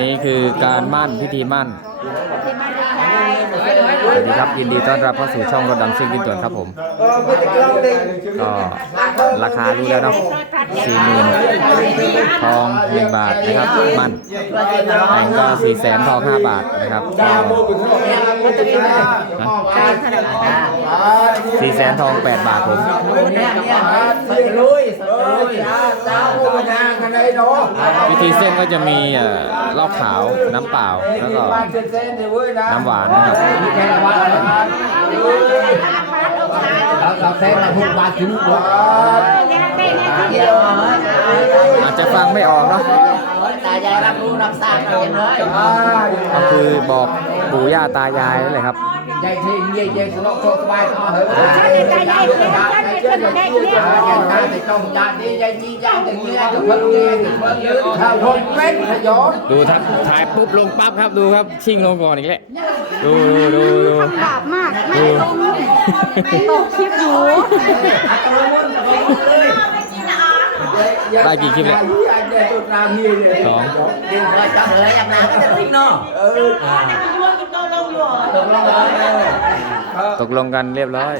นี่คือการมั่นพิธีมั่น สวัสดีครับยินดีต้อนรับเข้าสู่ช่องรถดำซิ่งดินตัวนครับผม ก็ราคารู้แล้วเนาะสี่หมื่นทองหนึ่งบาทนะครับมั่นแต่งก็สี่แสนทองห้าบาทนะครับ สี่แสนทองแปดบาทผมพิธีเส้นก็จะมีเอ่อเหล้าขาวน้ำเปล่าแล้วก็น้ำหวานนะครับเราเซ็นเราพูดบาถึงกว่าอาจจะฟังไม่ออกเนาะตายายรับรู้รับทราบเราเลยก็คือบอกปู่ย่าตายายนั่นแหละครับ ยายที่ยายยายสนอกโชคสบายต่อเหอะฉันเป็นตายายเพื่อนฉันเป็นคนแก่เนี่ยยายตายแต่ต้องยายนี่ยายนี่ยายแต่เนี่ยจะเพิ่งเนี่ยจะเพิ่งยืนถ้าคนเป็นขยอนดูทักถ่ายปุ๊บลงปั๊บครับดูครับชิ่งลงก่อนอีกแล้วดูดูดูดูบาปมากไม่ลงตกคลิปอยู่ได้กี่คลิปแล้วยายเนี่ยตัวตามนี่เลยสองดึงเลยจับเลยอย่างนั้นก็จะทิ้งเนาะ เออตกลงเลยตกลงกันเรียบร้อย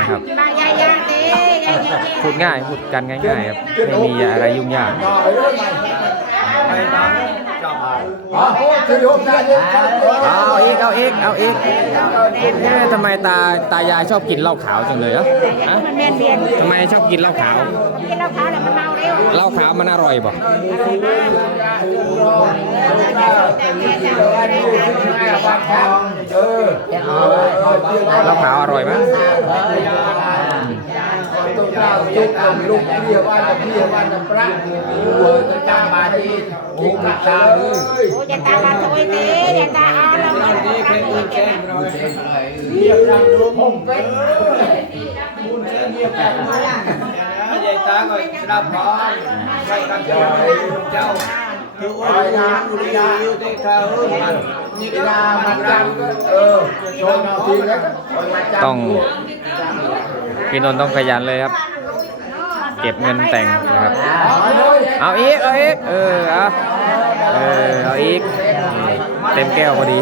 นะครับบางยายาเต้ยายาพูดง่ายพูดกันง่ายๆครับไม่มีอะไรยุ่งยากต่อไปเรื่อยไปอ๋อคือโยมได้เยอะเอาอีกเอาอีกเอาอีกเอ๊ะทำไมตาตายายชอบกินเหล้าขาวจังเลยอะฮะมันเบียนเบียนทำไมชอบกินเหล้าขาวกินเหล้าขาวแล้วมันเมาเร็วเหล้าขาวมันอร่อยบ่เออ ล้าขาวอร่อยไหมตัวเจ้าจุกลูกเบี้ยบ้านเบี้ยบ้านพระเออจะจำมาที่กินกับตาเลยโอ้ยตาบานตัวเต้ยตาอาเราเราเราเรียบรังดูผมเป็นยายตาก็สนับพร้อมใส่กันเจ้า เจ้าคือโอ้ยนะอุริยาอยู่ที่เขามันนี่กีก็ฬามันจังเออโชว์เอาทีแล้วต้องพี่นนท์ต้องขยันเลยครับ เก็บเงินแต่งนะครับ เอาอีก เอาอีก เออเอาเออเอาอีก เต็มแก้วพอดี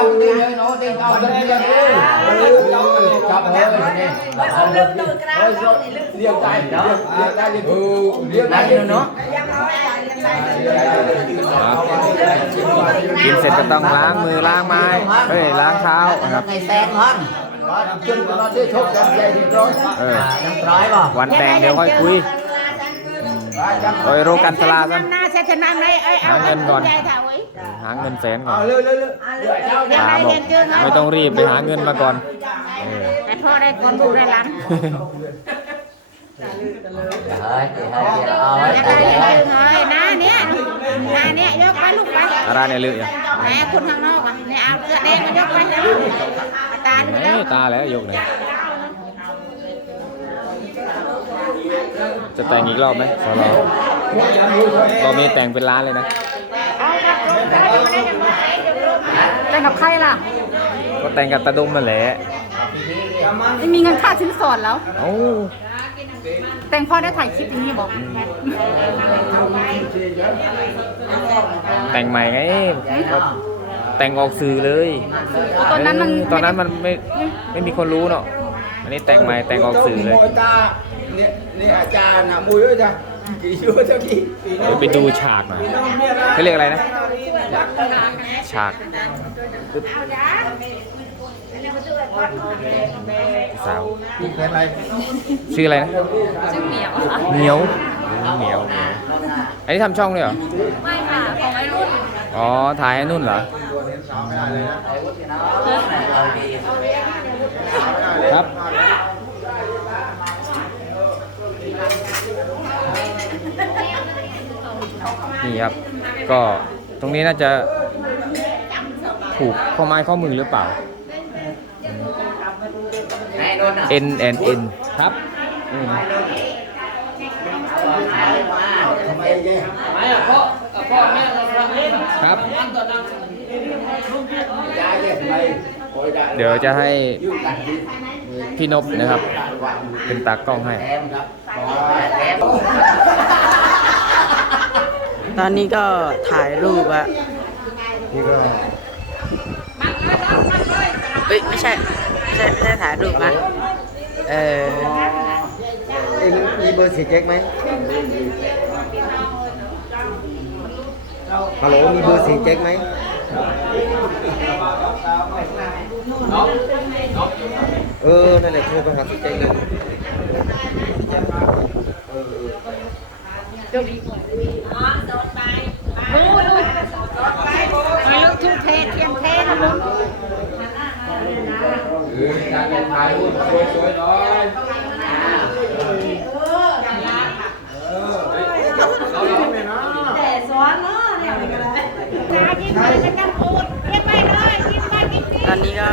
แต่นี่เต็มเบี้ยเนาะตาเต็มเบี้ยเนาะคนเจ้าเบี้ยเนาะเต็มเอาเต็มเบี้ยเลยจับเลยนี่เอาเรื่องกลางเรียกใจเรียกเรียกใจเรียกเรียกใจเนาะกินเสร็จก็ต้องล้างมือล้างไม้เอ้ยล้างเท้านะครับในแซนมั้งขึ้นมาที่ชกจับใจเรียบร้อยเออน้ำร้อยบ่วันแต่งเดี๋ยวค่อยคุย โดยโรกันตลากัน หน้าเช็ดน้ำเลยเอ้ยเอาหาเงินก่อน ยายถ่ายไว้หาเงินแสนก่อน เอาเร็วเร็วเร็วตาบอกไม่ต้องรีบไปหาเงินมาก่อนเออแต่พ่อได้คนดูได้ล้านเฮ้ยเฮ้ยเอาอยากได้เงินเลยหน้าเนี้ยหน้าเนี้ยยกไปลูกไปอะไรเนี่ยลืออะแหมคนข้างนอกอะเนี่ยเอาเสื้อแดงก็ยกไปแล้วตาดูเอ้แล้วยตาแล้วยกเลย จะแต่งอีกรอบไหมสอรอรอบนี้แต่งเป็นล้านเลยนะแต่งกับใครล่ะ ก็แต่งกับตาดมนั่นแหละไม่มีเงินค่าสินสอดแล้ว เอ้าแต่งพ่อได้ถ่ายคลิปอย่างนี้บอก แต่งใหม่ไงก็แต่งออกสื่อเลย ตอนนั้นมันเออตอนนั้นมันไม่ไม่มีคนรู้เนาะอันนี้แต่งใหม่แต่งออกสื่อเลยตา เนี่ยเนี่ยอาจารย์นะมุ้ยจ้ะกี่ชั่วเจ้ากี่เดี๋ยวไปดูฉากหน่อยเขาเรียกอะไรนะ ฉากสาวเป็นไรชื่ออะไรนะชื่อเหมียวค่ะเหมียวเหมียว อันนี้ทำช่องด้วยเหรอ ไม่ค่ะ ของไอ้รุ่น อ๋อ ถ่ายให้นุ่นเหรอ ครับ นี่ครับ ก็ตรงนี้น่าจะผูกข้อไม้ข้อมือหรือเปล่า N N N ครับอืมเไหนอะพ่อพ่อแม่เราเล่นครับอันตอนนั้นเดี๋ยวจะให้พี่นบนะครับ เป็นตากล้องให้ตอนนี้ก็ถ่ายรูปอะเอ้ยไม่ใช่ไม่ใช่ไม่ใช่ถ่ายรูปนะเออมีเบอร์สีแจ็คไหมฮัลโหลมีเบอร์สีแจ็คไหม เออ นั่นแหละโทรไปหาสีแจ็คเลยมาลูกทุ่งเทเทียมเทนะลูกถ่ายรูปสวยๆหน่อยตายิ้มมาจะกันพูดเรียกไปเลยยิ้มไปยิ้มดีตอก็ถ่ารูปยิ้มยิ้มลยยิ้มใจดียิ้ มไปเลยยิ้มไปเลยวันนี้เรา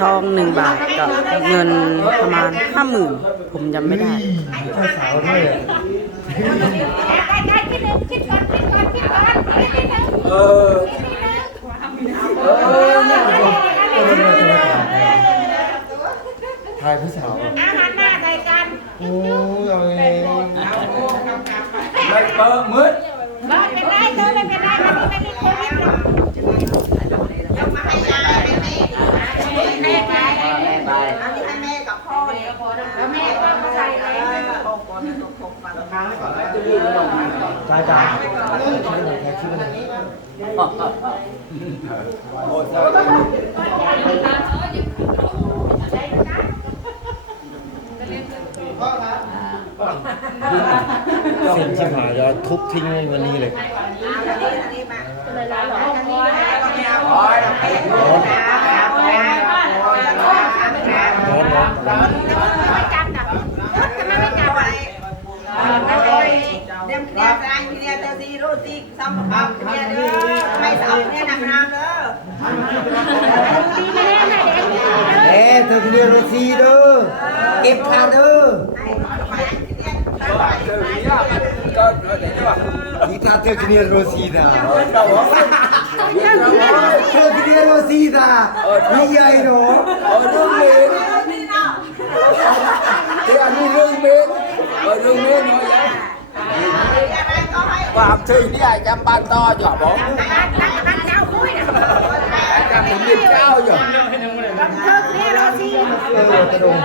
ทองหนึ่งบาทกับเงินประมาณห้าหมื่นผมจำไม่ได้ใกล้ใกล้คิดหนึ่งคิดก่อนคิดก่อนคิดก่อนคิดนิดนึงเออเออเนี่ยถ่ายผู้สาว อาหารหน้าใส่กัน โอ้ยเอาไง ไม่เปิดมืดบ้านเป็นไรเธอไม่เป็นไรวันนี้ไม่มีโควิดห รอกยกมาให้ยายแม่ไปแม่ไปอันนี้ให้แม่กับพ่อเนี่ยแล้วแม่ก็มาใส่เลยตายตายสิ่งที่หายจะทุบทิ้งวันนี้เลยร้อนร้อนร้อนไม่จับนะทำไมไม่จับอะ đem kia ra anh kia theo gì rồi gì xong một học kia nữa mày sao kia nằm nào nữa ดีไม่ได้ไหนเด็กดีเลยเอ๊ะเธอเรียนโรซีเด้อเก็บข่าวเด้อ ก็เดี๋ยวจะว่านี่ถ้าเธอเรียนโรซีนะเธอเรียนโรซีนะนี่ใหญ่เนาะเออเรื่องเมนที่อันนี้เรื่องเมนเออเรื่องเมนหน่อยยังความถึงนี่จำบ้านต่ออยู่บอกนักนักเจ้าคุยนะจำผมยินเจ้าอยู่เธอเนี่ยเราสิเออกระดง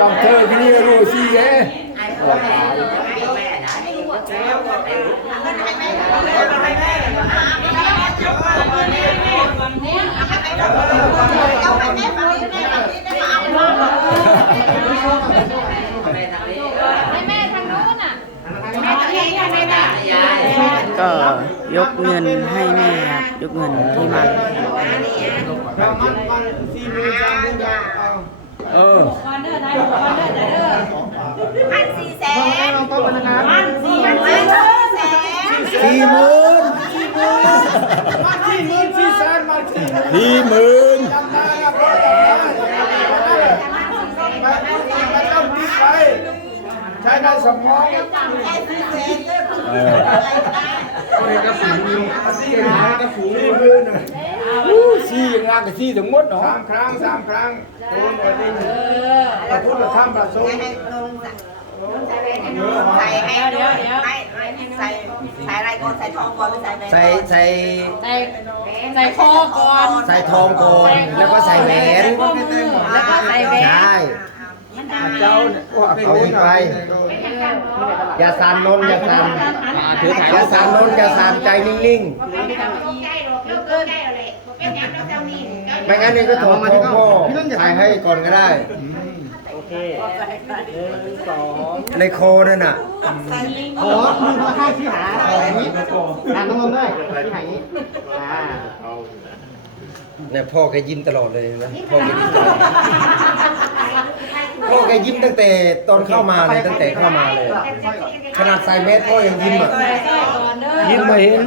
ต้องเธอที่นี่รู้สิเด้ ให้แม่ทางโน้นน่ะแม่ทางนี้แม่น่ะ ก็ยกเงินให้แม่ครับยกเงินที่มันเออพันสี่แสนพันสี่แสนสี่หมื่น ที่มือที่แสนมาที่สี่หมื่นจำได้นะพ่อจำได้มาต้องติดไปใช้ได้สมองแค่สี่แสนเด้อเออที่มือหน่อยสี่งานกับสี่ทั้งหมดเนาะสามครั้งสามครั้งโอนไปดิพระพุทธธรรมพระสงฆ์ ให้ลงใส่ให้เดี๋ยวเดี๋ยวใส่ใส่ใส่อะไรก่อนใส่ทองก่อนหรือใส่แหวนใส่ใส่ใส่ใส่คอก่อนใส่ทองก่อนแล้วก็ใส่แหวนแล้วก็ใส่แหวนใช่เจ้าเนี่ยว่าเอาอีกไปอย่าสั่นนนอย่าสั่นอย่าสั่นนนอย่าสั่นใจนิ่งๆไม่งั้นนี่ก็ถอดทองพ่อใส่ให้ก่อนก็ได้ ในโคนั่นน่ะ โอ้มึงมาให้ที่หาอ่านต้องลงด้วยที่ไหนเนี่ยพ่อแกยิ้มตลอดเลยนะพ่อแกยิ้มตลอดพ่อแกยิ้มตั้งแต่ตอนเข้ามาเลยตั้งแต่เข้ามาเลย ขนาดใส่แมสพ่อยังยิ้มอะยิ้มมาเห็น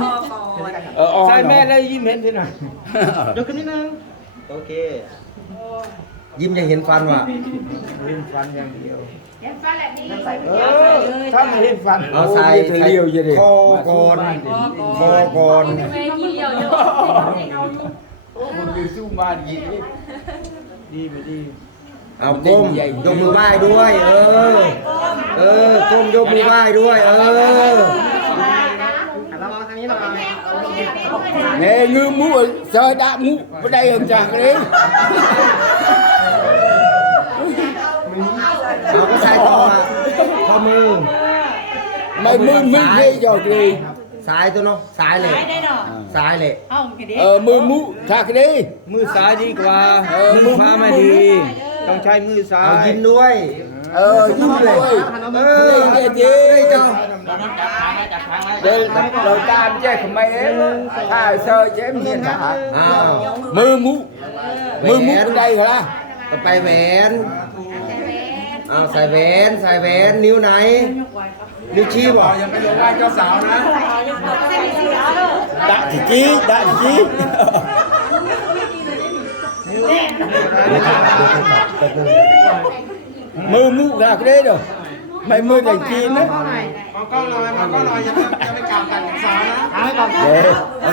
เออออกใช่แม่ได้ยิ้มเห็นที่ไหน ยกขึ้นนิดนึงโอเค ยิ้มจะเห็นฟันว่ะเห็นฟันอย่างเดียวเออถ้าไม่เห็นฟันเอาใส่โอ้ยจะใส่เลี้ยวจะดิคอก่อนคอก่อนโอ้คนไปสู้มาดีดีไปดีเอาก้มยกมือไหว้ด้วย เออ เออก้มยกมือไหว้ด้วย เออ nè ngư mũ sơ đã mũ ở đây ông chàng đấy เอาก็ใส่คอมาข้อมือ mày mưa mưa ghê rồi kì ซ้ายตัวเนาะซ้ายเลยได้เนาะซ้ายเลยเอ้ากี่เด็ก ờ mưa mũ thạc đi มือซ้ายดีกว่ามือขวาไม่ดี ต้องใช้มือซ้าเอายยิ้มด้วย ờ giúp rồi เออ ghê เฮ้ย chị เจ้า đây đầu tam chứ không mày em à sơ chứ em nhìn hả อ้าว mưa mũ mưa mũ ở đây hả ต่อไปแหวนเอาใส่แหวนใส่แหวนนิ้วไหน นิ้วชี้บอก đã thì chi đã thì chi mưa mũ ra cái đấy rồi mày mưa thành chi nữa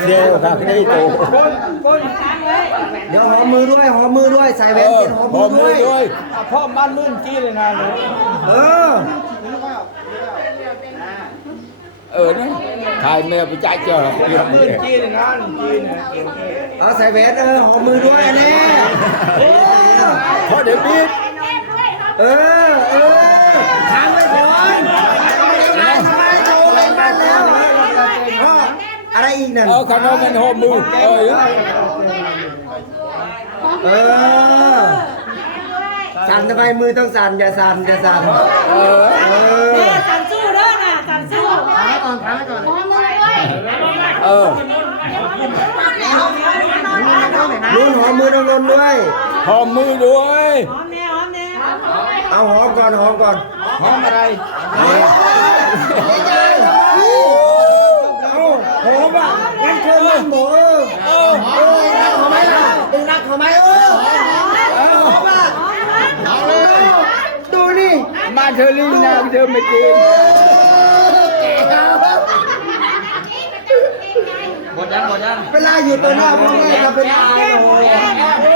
เดี๋ยวครับนี่ตูเดี๋ยวหอมมือด้วยหอมมือด้วยใส่แหวนเออเสร็จหอมบมืออกมืด้อวยด้วยพ่อบ้านมื่นจี้เลยนะเลยเออ เออนะถ่ายแม่ไปจ่ายเจ้ามื่นจี้เลยนะจี้นะเอาใส่แหวนเออหอมมือด้วยอันนี้เออเพราะเดี๋ยวนี้เออเออค้างไว้ก่อนโตเป็นบ้านแล้วพ่ออะไรอีกนั่นเอาขนมมันหอมมือเออเออสั่นทำไมมือต้องสั่นอย่าสั่นอย่าสั่นเออเออ สั่นสู้เด้อน่ะสั่นสู้ เออนุ่นหอมมือน้องนนท์ด้วย หอมมือด้วยหอมแน่หอมแน่เอาหอมก่อนหอมก่อนหอมอะไรเอาหอมอะงั้นเธอมันหมูเออเออรักเขาไหมล่ะดึงรักเขาไหมเออเออหอมอะดูนี่มาเธอลีนะเธอไม่กิน หมด ยังหมดยังเวลาอยู่ตัวหน้าพ่อแม่เราเป็นอายโอ้โห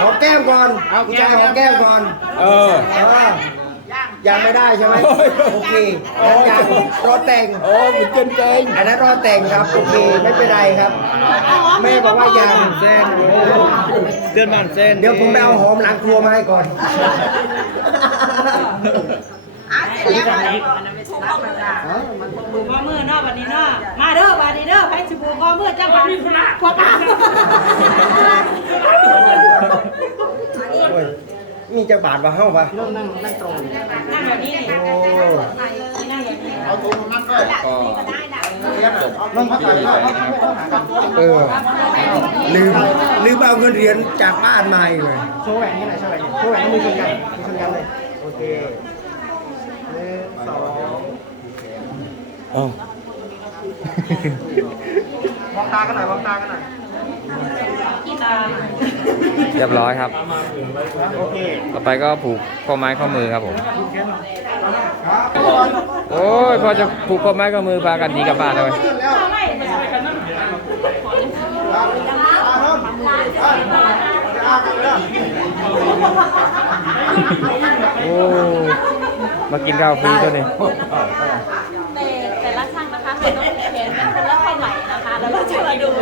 หอมแก้มก่อนเอาผู้ชายหอมแก้มก่อนเออเออ ยังไม่ได้ใช่ไหมโอ้ยโอเคยังยังรอแต่งโอ้มันเก่งเก่งอันนั้นรอแต่งครับโอเคไม่เป็นไรครับแม่บอกว่ายังเส้นเดือนมันเส้นเดี๋ยวผมไปเอาหอมหลังครัวมาให้ก่อนอะเสร็จแล้วถูกต้องมันจ้ะผูกข้อมือเนาะวันนี้เนาะมาเด้อวันนี้ กูกข้อมือจังหวัดพวกเราโอ้ยมีจักบาทมาเฮ้าปะนั่งแบบนี้นี่โอ้นั่งแบบนี้เอาตัวมันก็ลืมลืมเอาเงินเหรียญจากบ้านมาอีกเลยโชว์แหวนนี่หน่อยโชว์แหวนโชว์แหวนมือชนกันมือชนกันเลยโอเคหนึ่งสองเออ มองตากันหน่อยมองตากันหน่อยเรียบร้อยครับ โอเคต่อไปก็ผูกข้อไม้ข้อมือครับผม โอ้ยพอจะผูกข้อไม้ข้อมือพากันดีกลับบ้านเลยโอ้มากินข้าวฟรีตัวนี้แต่แต่ละช่างนะคะ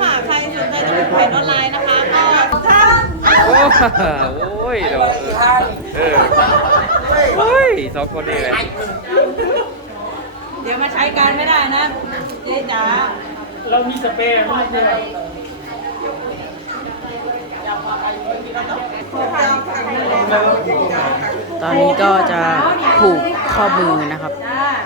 ค่ะ ใครสนใจจะเป็นแผ่นออนไลน์นะคะ ก็โอ้โอ้ยเดี๋ยวเออโอ้ยสองคนนี่เลยเดี๋ยวมาใช้การไม่ได้นะเจ๊จ๋าเรามีสเปรย์มั้ยตอนนี้ก็จะผูกข้อมือนะครับ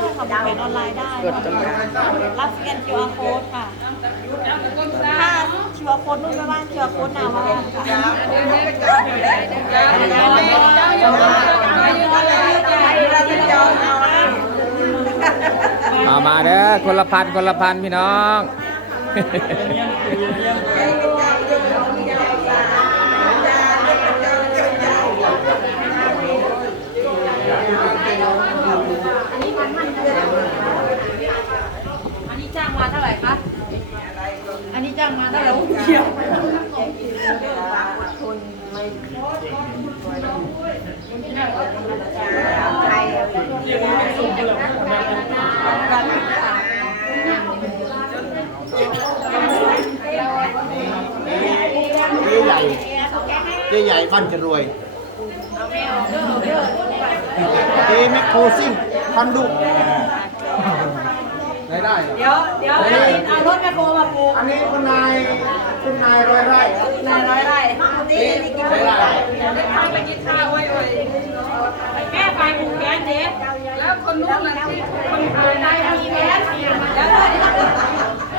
ช่ค่ะแผนออนไลน์ได้กดตรงกลางรับสแกน QR code ค่ะถ้า QR code นุ่นไม่ว่าง QR code นาว่างค่ะเอามาเด้อคนละพันคนละพันพี่น้อง อันนี้จ้างมาเท่าไหร่คะ อันนี้จ้างมาเท่าไหร่เขียว เจ๊ใหญ่เจ๊ใหญ่ บ้านจะรวยเจ๊แมคโครซิ่งพันดุได้ได้เหรอ เดี๋ยวเดี๋ยวเอารถแมคโครมาปลูกอันนี้คุณนายคุณนายร้อยไร่นายร้อยไร่นี่กินไม่ได้ไปกินข้าวไว้เลยแม่ไปปลูกแกนเด็กแล้วคนนู้นล่ะที่คนเดินได้มีแม่แล้ว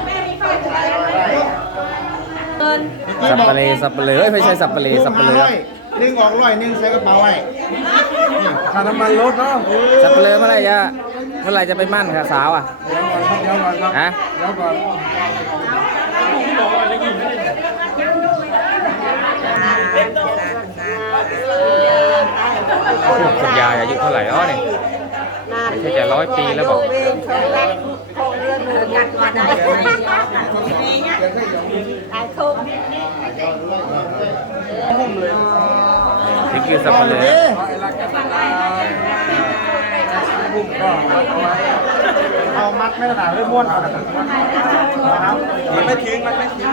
แม่มีไฟปลูกอะไรเงิน สับปะเลสับปะเลเอ้ยไม่ใช่สับปะเลสับปะเลร้อยหนึ่งออกร้อยหนึ่งใส่กระเป๋าไว้ค่าน้ำมันรถเนาะสับปะเลเมื่อไหรจะเมื่อไหรจะไปมั่นค่ะสาวอะเดี๋ยวก่อนครับเดี๋ยวก่อนครับฮะเดี๋ยวก่อนคุณยายอายุเท่าไหร่อ๋อนี่ไม่ใช่จะร้อยปีแล้วบอก กัดมาได้ไอ้ทุก นี่คือสับปะเลเอามัดไม่ขนาดไม่ม้วนเอานะครับมันไม่ทิ้งมันไม่ทิ้ง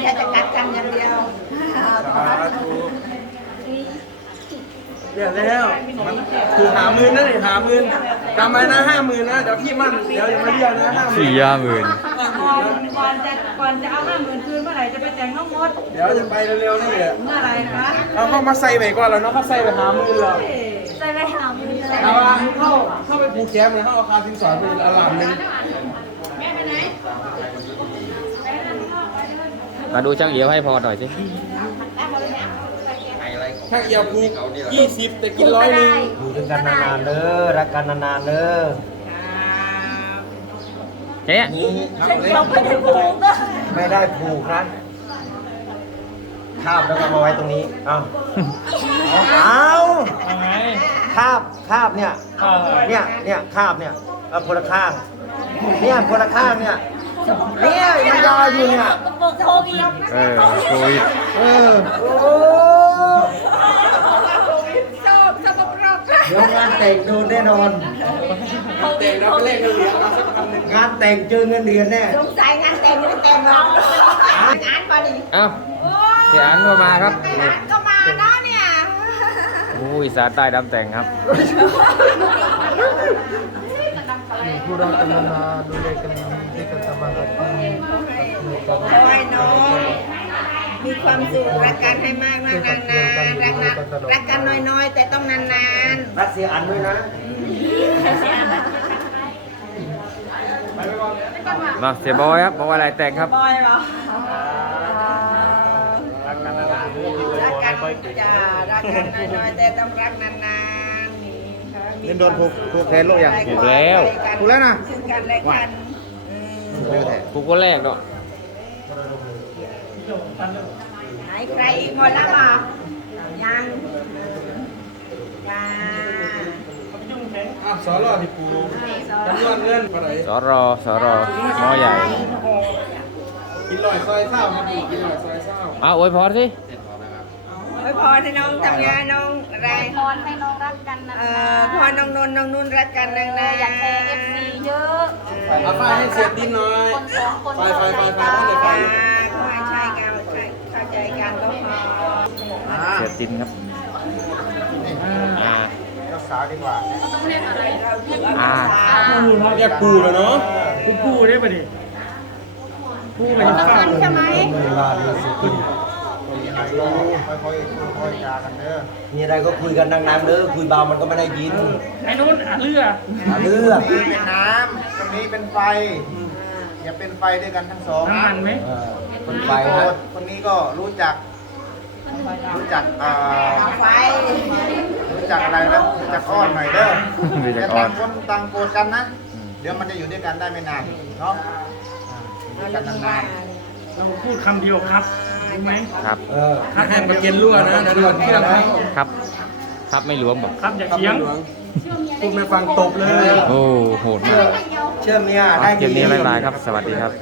แค่จะกัดกันอย่างเดียว เดี๋ยวแล้วถูกหาหมื่นนะนี่หาหมื่นจำไว้นะห้าหมื่นนะเดี๋ยวพี่มั่นเดี๋ยวจะมาเรียกนะห้าหมื่นสี่ห้าหมื่นก่อนก่อนจะก่อนจะเอาห้าหมื่นคืนเมื่อไหร่จะไปแต่งน้องมดเดี๋ยวจะไปเร็วๆนี่แหละเมื่อไหร่คะเอาเข้ามาใส่ไปก่อนแล้วเนาะเขาใส่ไปหาหมื่นแล้วจะไปหาหมื่นเลยเอาว่าเข้าเข้าไปผูกแขนเลยเขาเอาคาสินสอดไปอลามหนึงมาดูช่างเอียวให้พอหน่อยสิ ถ้าเอียวผูกยี่สิบแต่กินร้อยหนึงอยู่ด้วยกันนานๆเด้อรักกันนานๆเด้อเนี่ยเราไม่ได้ปลูกนะไม่ได้ผูกนะคาบแล้วก็มาไว้ตรงนี้ เอาเอาคาบคาบเนี่ย เนี่ย เนี่ยคาบเนี่ยเอาคนละข้าง เนี่ยคนละข้างเนี่ย เนี่ยมันยาวอยู่เนี่ยปลูกโควิดเออโควิดเออ โอ้ เดี๋ยวงานแต่งโดนแน่นอนเด็กเราไปเล่นกันเหรียญมาสักพันหนึ่งงานแต่งเจอเงินเดือนแน่ สงสัยงานแต่งไม่แต่งหรอกงานพอดีเอ้าเสียอันก็มาครับ งานก็มาเนาะเนี่ยอุ้ยสารใต้ดำแต่งครับผู้รักกันนานดูแลกันดีกันสบายขอให้น้องมีความสุขรักกันให้มากมากนานๆรักนะรักกันน้อยๆ แต่ต้องนานรักเสียอันด้วยนะมาเสียบอยครับบอกว่าอะไรแต่งครับบอยเหรอๆรักกันจะรักกันน้อยๆแต่ต้องรักนานๆนี่ค่ะมีเล่นโดนผูกผูกแขนลูกยังผูกแล้วผูกแล้วนะซึ่งกันและกันอืมเลือดแท้กูก็แรกเนาะไหนใครอีกหมดแล้วเหรอยัง จ้าอะสอรอที่ปูจำนวนเงินเท่าไหร่สรสรหมอใหญ่ กินลอยซอยเศร้าครับปูกินลอยซอยเศร้าเอาอวยพรสิ ไว้พอให้น้องทำงานน้องอะไรพรให้น้องรักกันนะเอ่อพอน้องนนท์น้องนุ่นรักกันนางนาอยากแชร์เอฟซีเยอะเอาไฟให้เสียบดินหน่อยคนสองคนไฟไฟไฟไฟเข้าเลยไฟขอให้ใช้กันเข้าใจกันก็พอ เสียตินครับอ่า รักษาดีกว่าอ่าเรียกปูแล้วเนาะปูได้ปะดิปูไปยังข้าวใช่ไหมเวลาดีสุดค่อยๆค่อยๆจากันเด้อมีอะไรก็คุยกันดังๆเด้อคุยเบามันก็ไม่ได้ยินไอ้นู้นเรือหาเรื่องนี้เป็นน้ำตรงนี้เป็นไฟอย่าเป็นไฟด้วยกันทั้งสองน้ำมันไหมเออคนไฟโอ้นะคนนี้ก็รู้จักรู้จักอ่าไฟ รู้จักอะไรนะรู้จักอ้อนหน่อยเด้อรู้จัแต่กอ่อต่านงคนต่างโกรธกันนะ เดี๋ยวมันจะอยู่ด้วยกันได้ไม่นานเนาะอ่าอยู่ด้วยกันนานเราพูดคำเดียวครับรู้ไหมครับ เออถ้าแฮมมาเกนรั่วนะเดี๋ยวโดนเครื่องเขาครับ ครับไม่หลวมบอกครับอย่าครับเถียงหลวงพูดไม่ฟังตบเลย โอ้โหดมาก เชื่อเมียได้เกมนี้บ๊ายบายครับ สวัสดีครับ